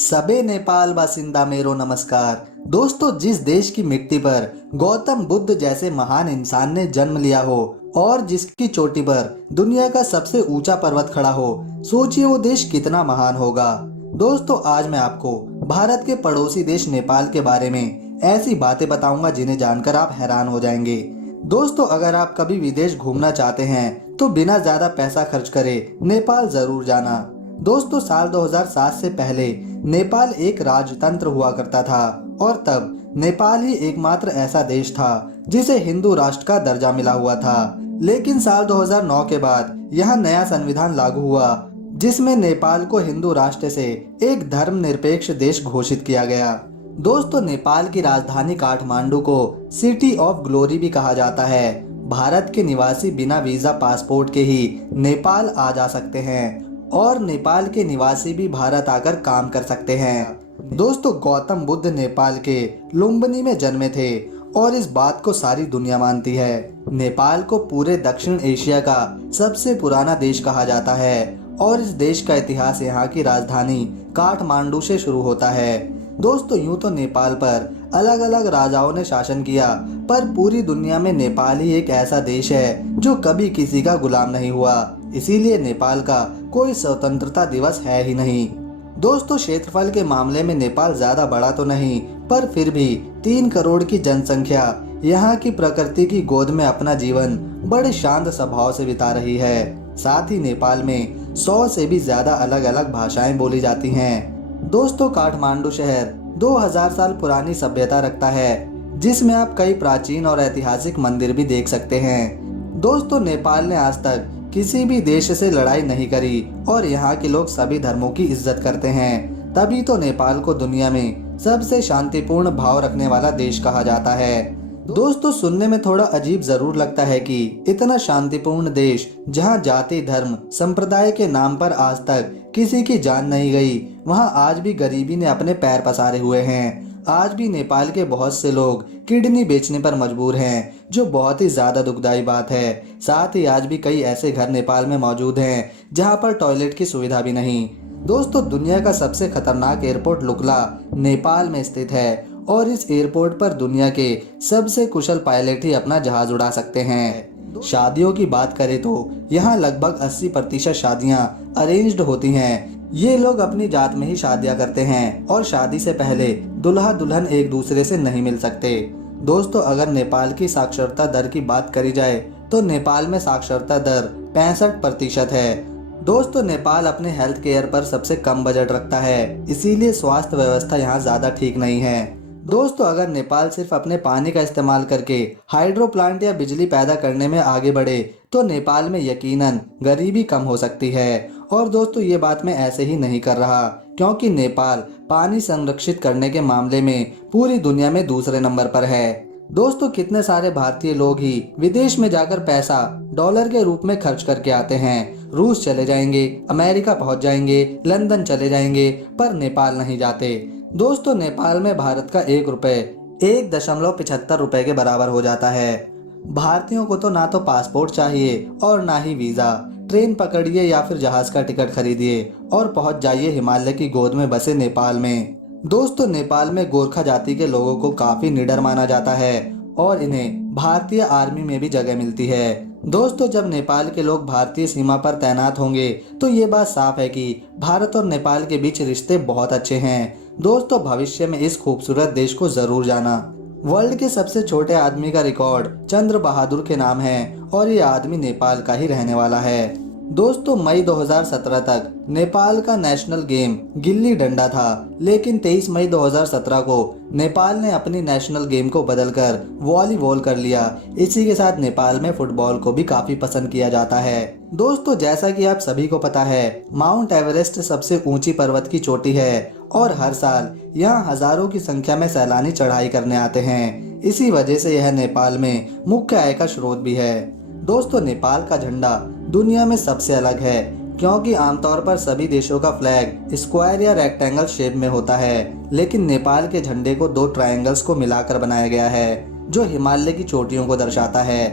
सबे नेपाल बासिंदा मेरो नमस्कार। दोस्तों, जिस देश की मिट्टी पर गौतम बुद्ध जैसे महान इंसान ने जन्म लिया हो और जिसकी चोटी पर दुनिया का सबसे ऊंचा पर्वत खड़ा हो, सोचिए वो देश कितना महान होगा। दोस्तों, आज मैं आपको भारत के पड़ोसी देश नेपाल के बारे में ऐसी बातें बताऊंगा जिन्हें जानकर आप हैरान हो जाएंगे। दोस्तों, अगर आप कभी विदेश घूमना चाहते हैं तो बिना ज्यादा पैसा खर्च करे नेपाल जरूर जाना। दोस्तों, साल 2007 से पहले नेपाल एक राजतंत्र हुआ करता था और तब नेपाल ही एकमात्र ऐसा देश था जिसे हिंदू राष्ट्र का दर्जा मिला हुआ था। लेकिन साल 2009 के बाद यह नया संविधान लागू हुआ जिसमें नेपाल को हिंदू राष्ट्र से एक धर्मनिरपेक्ष देश घोषित किया गया। दोस्तों, नेपाल की राजधानी काठमांडू को सिटी ऑफ ग्लोरी भी कहा जाता है। भारत के निवासी बिना वीजा पासपोर्ट के ही नेपाल आ जा सकते हैं और नेपाल के निवासी भी भारत आकर काम कर सकते हैं। दोस्तों, गौतम बुद्ध नेपाल के लुम्बिनी में जन्मे थे और इस बात को सारी दुनिया मानती है। नेपाल को पूरे दक्षिण एशिया का सबसे पुराना देश कहा जाता है और इस देश का इतिहास यहाँ की राजधानी काठमांडू से शुरू होता है। दोस्तों, यूं तो नेपाल पर अलग अलग राजाओं ने शासन किया, पर पूरी दुनिया में नेपाल ही एक ऐसा देश है जो कभी किसी का गुलाम नहीं हुआ। इसीलिए नेपाल का कोई स्वतंत्रता दिवस है ही नहीं। दोस्तों, क्षेत्रफल के मामले में नेपाल ज्यादा बड़ा तो नहीं, पर फिर भी 3 करोड़ की जनसंख्या यहाँ की प्रकृति की गोद में अपना जीवन बड़े शांत स्वभाव से बिता रही है। साथ ही नेपाल में 100 से भी ज्यादा अलग अलग भाषाएं बोली जाती हैं। दोस्तों, काठमांडू शहर 2000 साल पुरानी सभ्यता रखता है जिसमें आप कई प्राचीन और ऐतिहासिक मंदिर भी देख सकते हैं। दोस्तों, नेपाल ने आज तक किसी भी देश से लड़ाई नहीं करी और यहाँ के लोग सभी धर्मों की इज्जत करते हैं। तभी तो नेपाल को दुनिया में सबसे शांतिपूर्ण भाव रखने वाला देश कहा जाता है। दोस्तों, सुनने में थोड़ा अजीब जरूर लगता है कि इतना शांतिपूर्ण देश जहाँ जाति धर्म संप्रदाय के नाम पर आज तक किसी की जान नहीं गई, वहाँ आज भी गरीबी ने अपने पैर पसारे हुए हैं। आज भी नेपाल के बहुत से लोग किडनी बेचने पर मजबूर हैं, जो बहुत ही ज्यादा दुखदाई बात है। साथ ही आज भी कई ऐसे घर नेपाल में मौजूद हैं जहां पर टॉयलेट की सुविधा भी नहीं। दोस्तों, दुनिया का सबसे खतरनाक एयरपोर्ट लुकला नेपाल में स्थित है और इस एयरपोर्ट पर दुनिया के सबसे कुशल पायलट ही अपना जहाज उड़ा सकते हैं। शादियों की बात करें तो यहाँ लगभग 80% शादियाँ अरेंज्ड होती हैं। ये लोग अपनी जात में ही शादियां करते हैं और शादी से पहले दुल्हा दुल्हन एक दूसरे से नहीं मिल सकते। दोस्तों, अगर नेपाल की साक्षरता दर की बात करी जाए तो नेपाल में साक्षरता दर 65% है। दोस्तों, नेपाल अपने हेल्थ केयर पर सबसे कम बजट रखता है, इसीलिए स्वास्थ्य व्यवस्था यहाँ ज्यादा ठीक नहीं है। दोस्तों, अगर नेपाल सिर्फ अपने पानी का इस्तेमाल करके हाइड्रो प्लांट या बिजली पैदा करने में आगे बढ़े तो नेपाल में यकीनन गरीबी कम हो सकती है। और दोस्तों, ये बात मैं ऐसे ही नहीं कर रहा, क्योंकि नेपाल पानी संरक्षित करने के मामले में पूरी दुनिया में दूसरे नंबर पर है। दोस्तों, कितने सारे भारतीय लोग ही विदेश में जाकर पैसा डॉलर के रूप में खर्च करके आते हैं। रूस चले जाएंगे, अमेरिका पहुंच जाएंगे, लंदन चले जाएंगे, पर नेपाल नहीं जाते। दोस्तों, नेपाल में भारत का 1 रुपए 1.75 रुपए के बराबर हो जाता है। भारतीयों को तो ना तो पासपोर्ट चाहिए और ना ही वीजा। ट्रेन पकड़िए या फिर जहाज का टिकट खरीदिए और पहुंच जाइए हिमालय की गोद में बसे नेपाल में। दोस्तों, नेपाल में गोरखा जाति के लोगों को काफी निडर माना जाता है और इन्हें भारतीय आर्मी में भी जगह मिलती है। दोस्तों, जब नेपाल के लोग भारतीय सीमा पर तैनात होंगे तो ये बात साफ है कि भारत और नेपाल के बीच रिश्ते बहुत अच्छे हैं। दोस्तों, भविष्य में इस खूबसूरत देश को जरूर जाना। वर्ल्ड के सबसे छोटे आदमी का रिकॉर्ड चंद्र बहादुर के नाम है और ये आदमी नेपाल का ही रहने वाला है। दोस्तों, मई 2017 तक नेपाल का नेशनल गेम गिल्ली डंडा था, लेकिन 23 मई 2017 को नेपाल ने अपनी नेशनल गेम को बदलकर वॉलीबॉल कर लिया। इसी के साथ नेपाल में फुटबॉल को भी काफी पसंद किया जाता है। दोस्तों, जैसा कि आप सभी को पता है, माउंट एवरेस्ट सबसे ऊंची पर्वत की चोटी है और हर साल यहाँ हजारों की संख्या में सैलानी चढ़ाई करने आते हैं। इसी वजह से यह नेपाल में मुख्य आय का स्रोत भी है। दोस्तों, नेपाल का झंडा दुनिया में सबसे अलग है, क्योंकि आमतौर पर सभी देशों का फ्लैग स्क्वायर या रेक्टेंगल शेप में होता है, लेकिन नेपाल के झंडे को 2 ट्रायंगल्स को मिलाकर बनाया गया है जो हिमालय की चोटियों को दर्शाता है।